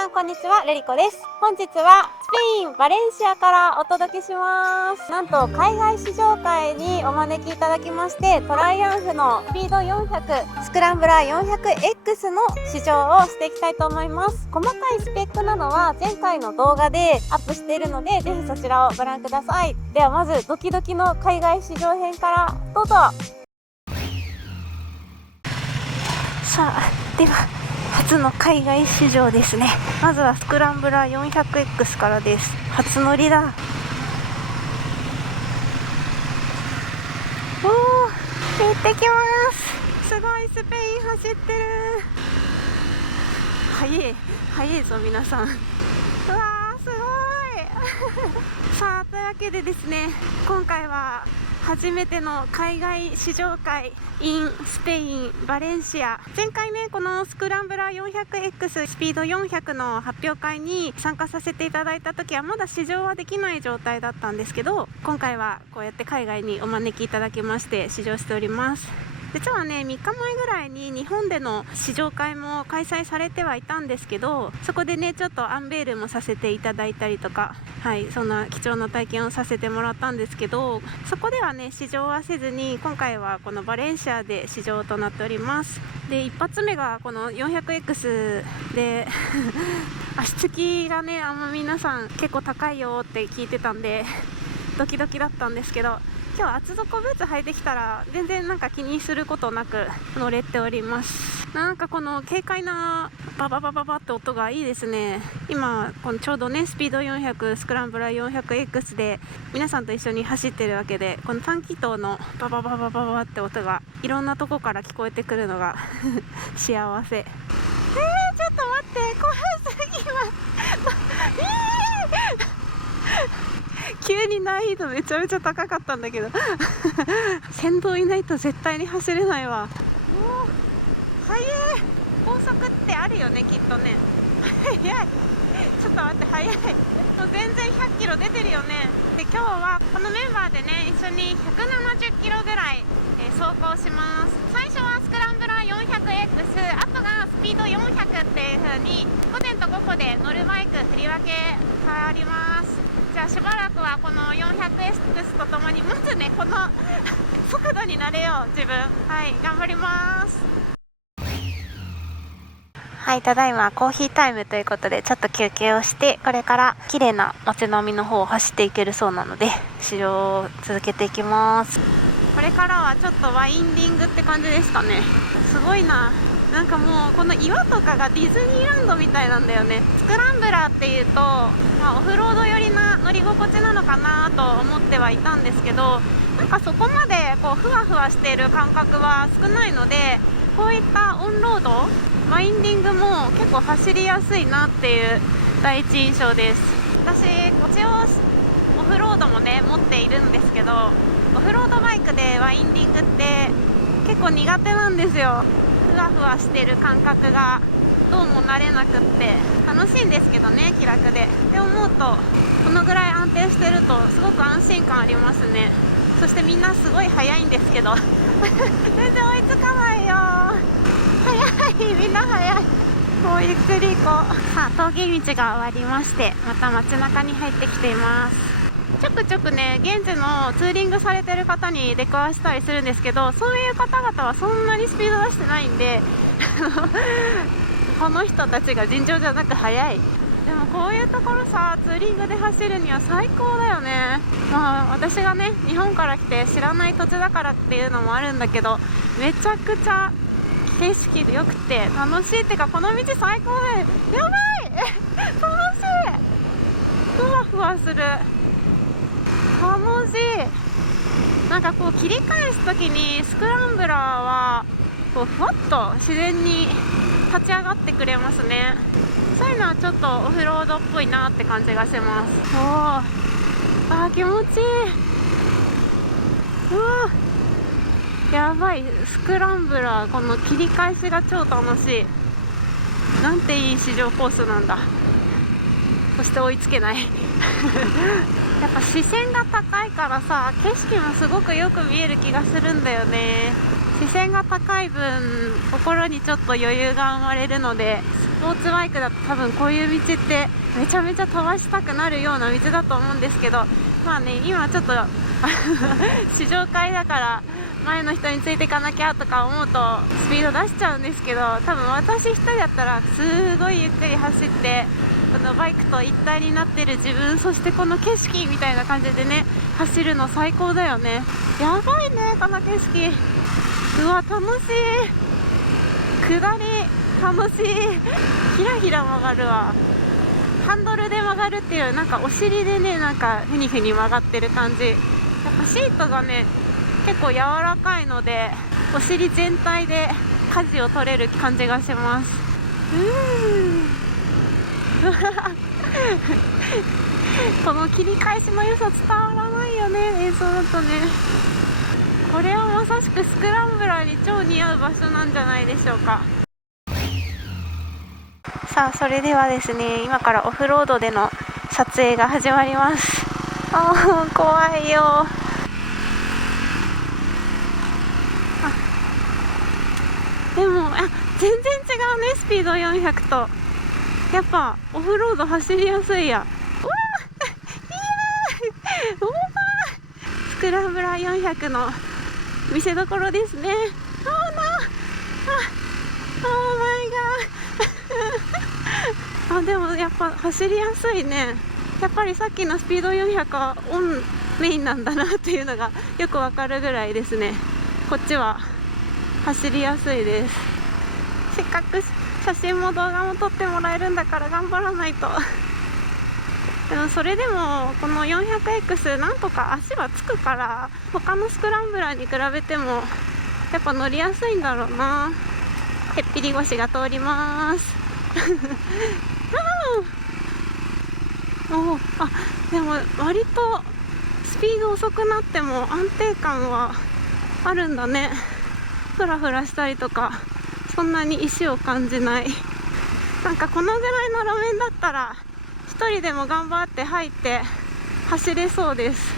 さんこんにちは、ルリコです。本日はスペイン・バレンシアからお届けします。なんと海外試乗会にお招きいただきまして、トライアンフのスピード400、スクランブラー 400X の試乗をしていきたいと思います。細かいスペックなどは前回の動画でアップしているので、ぜひそちらをご覧ください。ではまずドキドキの海外試乗編からどうぞ。さあ、では初の海外試乗ですね。まずはスクランブラー 400X からです。初乗りだ。おー、行ってきます。すごいスペイン走ってる。早いぞ皆さん。うわー、すごいさあ、というわけでですね、今回は初めての海外試乗会 in スペイン・バレンシア。前回ね、このスクランブラー 400X スピード400の発表会に参加させていただいた時はまだ試乗はできない状態だったんですけど、今回はこうやって海外にお招きいただきまして試乗しております。実はね、3日前ぐらいに日本での試乗会も開催されてはいたんですけど、そこでねちょっとアンベールもさせていただいたりとか、そんな貴重な体験をさせてもらったんですけど、そこではね試乗はせずに、今回はこのバレンシアで試乗となっております。で、一発目がこの 400X で足つきがね、皆さん結構高いよって聞いてたんでドキドキだったんですけど、今日厚底ブーツ履いてきたら全然なんか気にすることなく乗れております。なんかこの軽快なバババババって音がいいですね。今このちょうどねスピード400、スクランブラー 400X で皆さんと一緒に走ってるわけで、この短気筒のババババババって音がいろんなとこから聞こえてくるのが幸せ。ちょっと待って、怖すぎます急に難易度めちゃめちゃ高かったんだけど先導いないと絶対に走れないわ。速い。高速ってあるよね、きっとね。速い。ちょっと待って、速い。もう全然100キロ出てるよね。で、今日はこのメンバーでね一緒に170キロぐらい、走行します。最初はスクランブラー 400X、 あとがスピード400っていう風に5点と5個で乗るバイク振り分け変わります。じゃあしばらくはこの 400X とともにまずねこの速度になれよう自分。頑張ります。ただいまコーヒータイムということでちょっと休憩をして、これから綺麗な街並みの方を走っていけるそうなので試乗を続けていきます。これからはちょっとワインディングって感じですかね。すごいな。なんかもうこの岩とかがディズニーランドみたいなんだよね。スクランブラーっていうと、オフロード寄りな乗り心地なのかなと思ってはいたんですけど、なんかそこまでこうふわふわしている感覚は少ないので、こういったオンロードワインディングも結構走りやすいなっていう第一印象です。私一応オフロードもね持っているんですけど、オフロードバイクでワインディングって結構苦手なんですよ。ふわふわしてる感覚がどうも慣れなくって、楽しいんですけどね、気楽で。って思うとこのぐらい安定してるとすごく安心感ありますね。そしてみんなすごい速いんですけど全然追いつかないよ。速い、みんな速い。もうゆっくり行こう。さあ、峠道が終わりまして、また街中に入ってきています。ちょくちょくね現地のツーリングされてる方に出くわしたりするんですけど、そういう方々はそんなにスピード出してないんでこの人たちが尋常じゃなく速い。でもこういうところさ、ツーリングで走るには最高だよね。私がね日本から来て知らない土地だからっていうのもあるんだけど、めちゃくちゃ景色でよくて楽しい。ってかこの道最高だよ。やばい楽しい。ふわふわする。楽しい。なんかこう切り返すときにスクランブラーはこうふわっと自然に立ち上がってくれますね。そういうのはちょっとオフロードっぽいなって感じがします。気持ちいい。やばい。スクランブラーこの切り返しが超楽しい。なんていい試乗コースなんだ。そして追いつけないやっぱ視線が高いからさ、景色もすごくよく見える気がするんだよね。視線が高い分心にちょっと余裕が生まれるのでポーツバイクだと多分こういう道ってめちゃめちゃ飛ばしたくなるような道だと思うんですけど、まあね、今ちょっと試乗会だから前の人についていかなきゃとか思うとスピード出しちゃうんですけど、多分私一人だったらすごいゆっくり走って、このバイクと一体になってる自分、そしてこの景色みたいな感じでね走るの最高だよね。やばいねこの景色。うわ楽しい、下り楽しい、ひらひら曲がるわ。ハンドルで曲がるっていう、なんかお尻でねなんかふにふに曲がってる感じ。やっぱシートがね結構柔らかいのでお尻全体で舵を取れる感じがします。この切り返しの良さ伝わらないよね、映像だとね。これはまさしくスクランブラーに超似合う場所なんじゃないでしょうか。さあそれではですね、今からオフロードでの撮影が始まります。怖いよ。でも全然違うね、スピード400と。やっぱオフロード走りやすいや。うわいやーオーバー。スクランブラー400の見せどころですね。オーマイガーでもやっぱ走りやすいね。やっぱりさっきのスピード400はオンメインなんだなっていうのがよくわかるぐらいですね。こっちは走りやすいです。せっかく写真も動画も撮ってもらえるんだから頑張らないと。でもそれでもこの 400X なんとか足はつくから、他のスクランブラーに比べてもやっぱ乗りやすいんだろうな。へっぴり腰が通りますでも割とスピード遅くなっても安定感はあるんだね。フラフラしたりとかそんなに石を感じない。なんかこのぐらいの路面だったら一人でも頑張って入って走れそうです。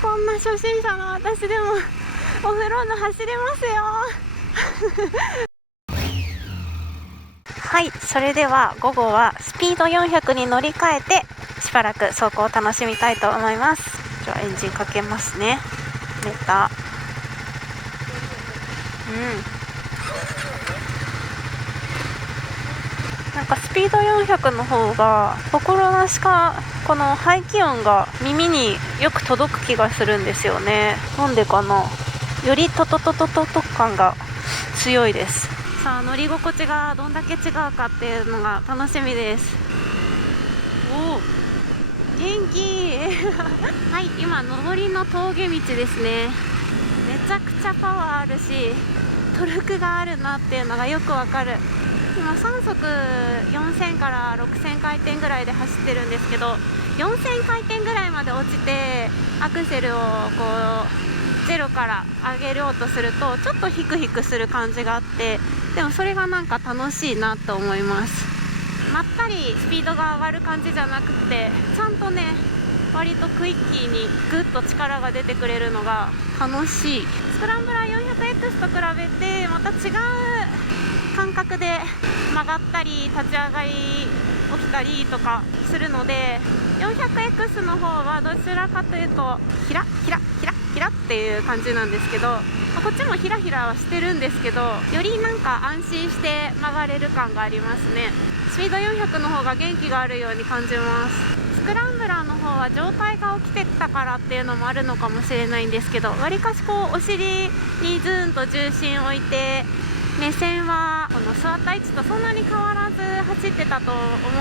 こんな初心者の私でもオフロード走れますよはい、それでは午後はスピード400に乗り換えてしばらく走行を楽しみたいと思います。じゃあエンジンかけますね。メーター、なんかスピード400の方が心なしかこの排気音が耳によく届く気がするんですよね。なんでかな、よりトトトトトト感が強いです。さあ乗り心地がどんだけ違うかっていうのが楽しみです。お元気はい、今上りの峠道ですね。めちゃくちゃパワーあるしトルクがあるなっていうのがよくわかる。今3速4000から6000回転ぐらいで走ってるんですけど、4000回転ぐらいまで落ちてアクセルをこうゼロから上げようとするとちょっとヒクヒクする感じがあって、でもそれがなんか楽しいなと思います。まったりスピードが上がる感じじゃなくて、ちゃんとね割とクイッキーにグッと力が出てくれるのが楽しい。スクランブラー 400X と比べてまた違う感覚で曲がったり立ち上がり起きたりとかするので、 400X の方はどちらかというとヒラヒラヒラヒラっていう感じなんですけど、こっちもヒラヒラはしてるんですけど、よりなんか安心して曲がれる感がありますね。スピード400の方が元気があるように感じます。スクランブラーの方は状態が起きてたからっていうのもあるのかもしれないんですけど、わりかしこうお尻にズーンと重心を置いて、目線はこの座った位置とそんなに変わらず走ってたと思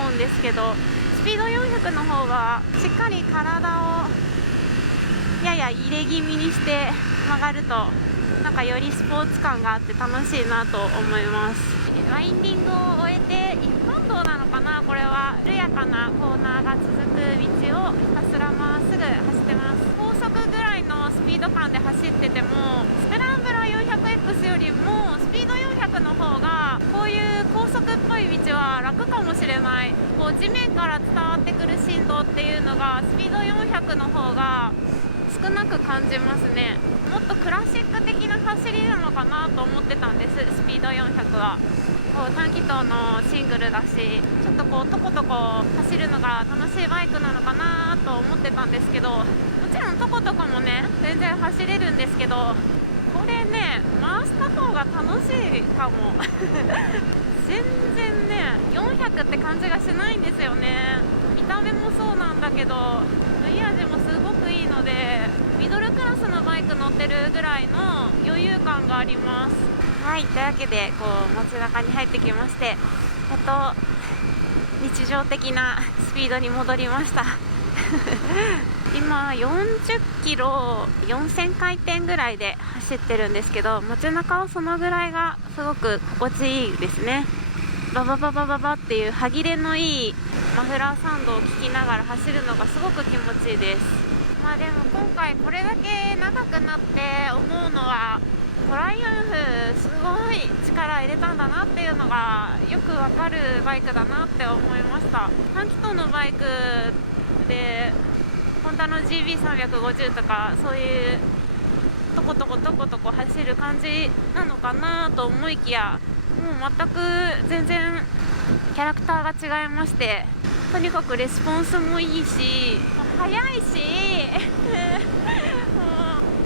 うんですけど、スピード400の方はしっかり体をやや入れ気味にして曲がるとなんかよりスポーツ感があって楽しいなと思います。ワインディングを終えて一般道なのかな、これは緩やかなコーナーが続く道をひたすらまっすぐ走ってます。高速ぐらいのスピード感で走っててもスクランブラー 400X よりもスピード400の方がこういう高速っぽい道は楽かもしれない。こう地面から伝わってくる振動っていうのがスピード400の方が少少なく感じますね。もっとクラシック的な走りなのかなと思ってたんです。スピード400はこう短気筒のシングルだし、ちょっとこうとことこ走るのが楽しいバイクなのかなと思ってたんですけど、もちろんとことこもね全然走れるんですけど、これね回した方が楽しいかも全然ね400って感じがしないんですよね。見た目もそうなんだけど乗り味もすごくいいので、ミドルクラスのバイク乗ってるぐらいの余裕感があります。はい、というわけでこう街中に入ってきまして、日常的なスピードに戻りました今40キロ4000回転ぐらいで走ってるんですけど、街中はそのぐらいがすごく心地いいですね。ババババババっていう歯切れのいいマフラーサウンドを聞きながら走るのがすごく気持ちいいです。まあでも今回これだけ長くなって思うのは、トライアンフすごい力入れたんだなっていうのがよくわかるバイクだなって思いました。短気筒のバイクでホンダの GB350 とかそういうとことこ走る感じなのかなと思いきや、もう全く全然キャラクターが違いまして、とにかくレスポンスもいいし速いし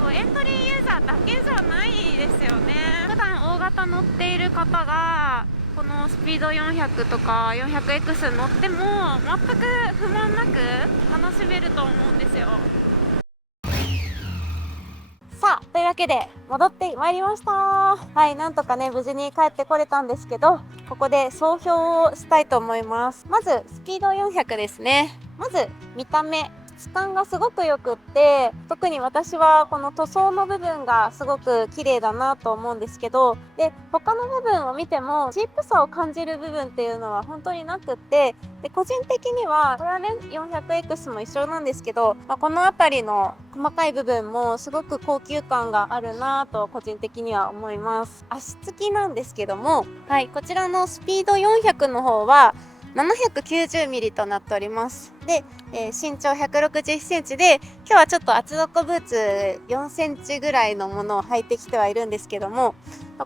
もうエントリーユーザーだけじゃないですよね。普段大型乗っている方がこのスピード400とか 400X 乗っても全く不満なく楽しめると思うんですよ。さあ、というわけで戻ってまいりました。はい、なんとかね無事に帰ってこれたんですけど、ここで総評をしたいと思います。まずスピード400ですね。まず見た目質感がすごくよくって、特に私はこの塗装の部分がすごく綺麗だなと思うんですけど、で他の部分を見てもチープさを感じる部分っていうのは本当になくって、で個人的にはこれはね 400X も一緒なんですけど、この辺りの細かい部分もすごく高級感があるなと個人的には思います。足つきなんですけども、はい、こちらのスピード400の方は790ミリとなっております。で、身長161センチで、今日はちょっと厚底ブーツ4センチぐらいのものを履いてきてはいるんですけども、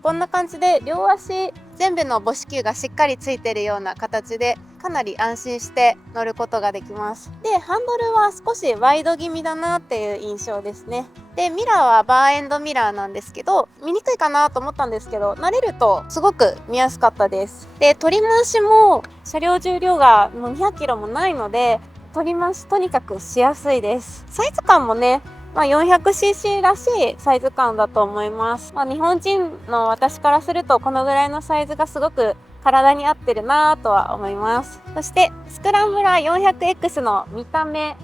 こんな感じで両足全部の母子球がしっかりついているような形で、かなり安心して乗ることができます。で、ハンドルは少しワイド気味だなっていう印象ですね。で、ミラーはバーエンドミラーなんですけど、見にくいかなと思ったんですけど、慣れるとすごく見やすかったです。で、取り回しも車両重量がもう200キロもないので、取り回しとにかくしやすいです。サイズ感もね、400cc らしいサイズ感だと思います。日本人の私からするとこのぐらいのサイズがすごく体に合ってるなとは思います。そしてスクランブラー 400X の見た目、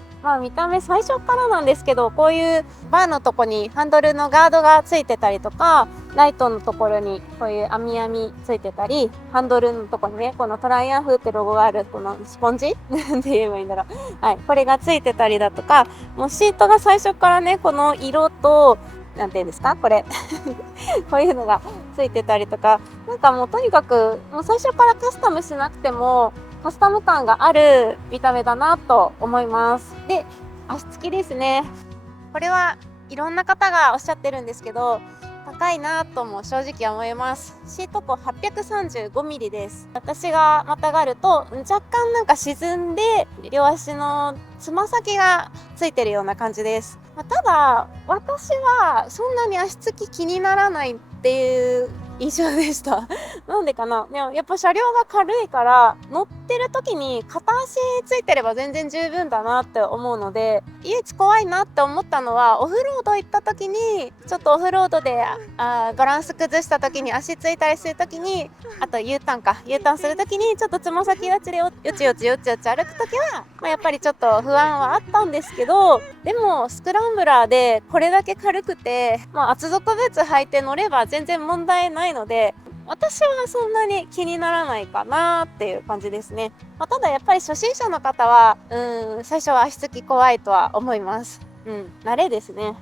見た目最初からなんですけど、こういうバーのとこにハンドルのガードがついてたりとか、ライトのところにこういう網網ついてたり、ハンドルのとこにねこのトライアンフってロゴがあるこのスポンジなんて言えばいいんだろう、はい、これがついてたりだとか、もうシートが最初からねこの色となんていうんですかこれこういうのがついてたりとか、なんかもうとにかくもう最初からカスタムしなくてもカスタム感がある見た目だなと思います。で、足つきですね。これはいろんな方がおっしゃってるんですけど、高いなとも正直思います。シート高835ミリです。私がまたがると若干なんか沈んで両足のつま先がついてるような感じです。ただ私はそんなに足つき気にならないっていう印象でしたなんでかな。でもやっぱ車両が軽いから乗ってる時に片足ついてれば全然十分だなって思うので、唯一怖いなって思ったのはオフロード行った時にちょっとオフロードでバランス崩した時に足ついたりする時に、あと U ターンする時にちょっとつま先立ちでよちよち歩く時は、やっぱりちょっと不安はあったんですけど、でもスクランブラーでこれだけ軽くて、厚底ブーツ履いて乗れば全然問題ないので、私はそんなに気にならないかなっていう感じですね。ただやっぱり初心者の方は最初は足つき怖いとは思います。慣れですね。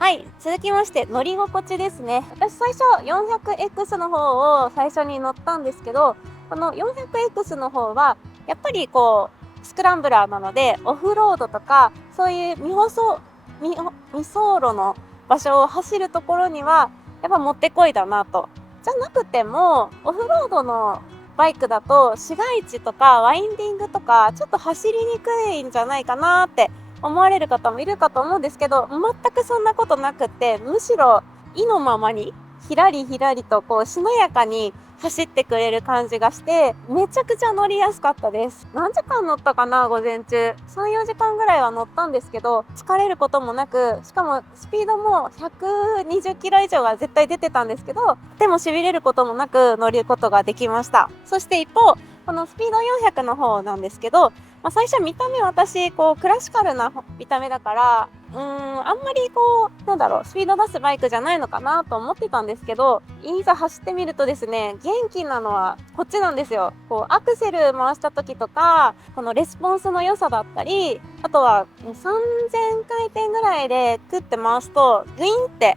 はい、続きまして乗り心地ですね。私最初 400X の方を最初に乗ったんですけど、この 400X の方はやっぱりこうスクランブラーなのでオフロードとかそういう未舗装未走路の場所を走るところにはやっぱもってこいだなと。じゃなくてもオフロードのバイクだと市街地とかワインディングとかちょっと走りにくいんじゃないかなって思われる方もいるかと思うんですけど、全くそんなことなくって、むしろ意のままにひらりひらりとこうしなやかに走ってくれる感じがして、めちゃくちゃ乗りやすかったです。何時間乗ったかな、午前中。3、4時間ぐらいは乗ったんですけど、疲れることもなく、しかもスピードも120キロ以上が絶対出てたんですけど、でも痺れることもなく乗ることができました。そして一方、このスピード400の方なんですけど、最初見た目私、こう、クラシカルな見た目だから、あんまりこう、スピード出すバイクじゃないのかなと思ってたんですけど、いざ走ってみるとですね、元気なのはこっちなんですよ。こう、アクセル回した時とか、このレスポンスの良さだったり、あとは3000回転ぐらいでクッて回すと、グインって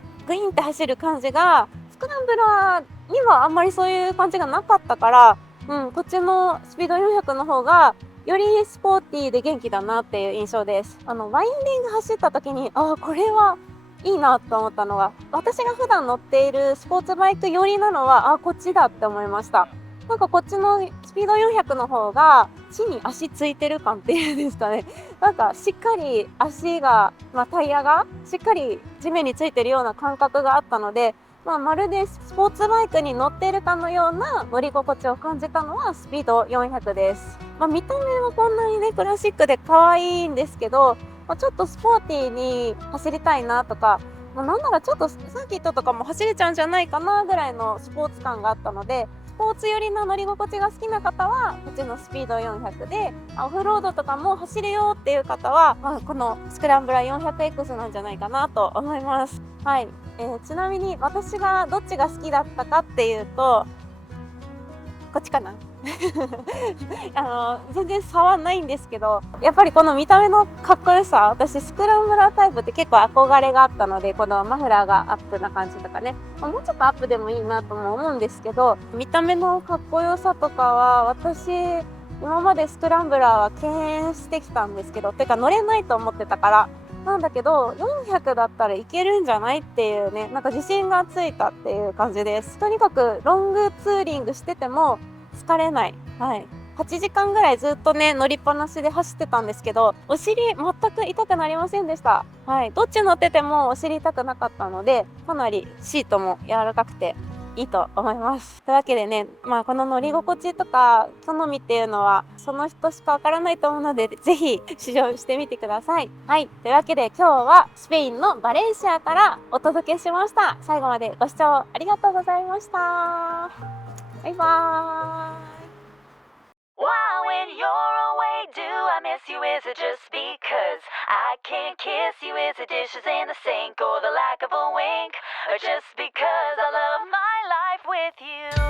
走る感じが、スクランブラーにはあんまりそういう感じがなかったから、こっちのスピード400の方が、よりスポーティーで元気だなっていう印象です。ワインディング走った時に、これはいいなと思ったのが、私が普段乗っているスポーツバイク寄りなのは、こっちだって思いました。なんかこっちのスピード400の方が、地に足ついてる感っていうんですかね。なんかしっかり足が、タイヤがしっかり地面についてるような感覚があったので、まるでスポーツバイクに乗っているかのような乗り心地を感じたのはスピード400です。見た目はこんなにね、クラシックで可愛いんですけど、ちょっとスポーティーに走りたいなとか、なんならちょっとサーキットとかも走れちゃうんじゃないかなぐらいのスポーツ感があったので、スポーツ寄りの乗り心地が好きな方はこっちのスピード400で、オフロードとかも走るよっていう方は、このスクランブラー 400X なんじゃないかなと思います。はい、ちなみに私がどっちが好きだったかっていうと、こっちかな全然差はないんですけど、やっぱりこの見た目のかっこよさ、私スクランブラータイプって結構憧れがあったので、このマフラーがアップな感じとかね、もうちょっとアップでもいいなとも思うんですけど、見た目のかっこよさとかは私今までスクランブラーは敬遠してきたんですけど、てか乗れないと思ってたからなんだけど、400だったらいけるんじゃないっていうね、なんか自信がついたっていう感じです。とにかくロングツーリングしてても疲れない。はい。8時間ぐらいずっとね、乗りっぱなしで走ってたんですけど、お尻全く痛くなりませんでした。はい。どっち乗っててもお尻痛くなかったので、かなりシートも柔らかくていいと思います。というわけでね、この乗り心地とか好みっていうのはその人しかわからないと思うので、ぜひ試乗してみてください。はい。というわけで今日はスペインのバレンシアからお届けしました。最後までご視聴ありがとうございました。バイバーイ。Wow, when you're away, do I miss you? Is it just because I can't kiss you? Is it dishes in the sink or the lack of a wink? Or just because I love my life with you?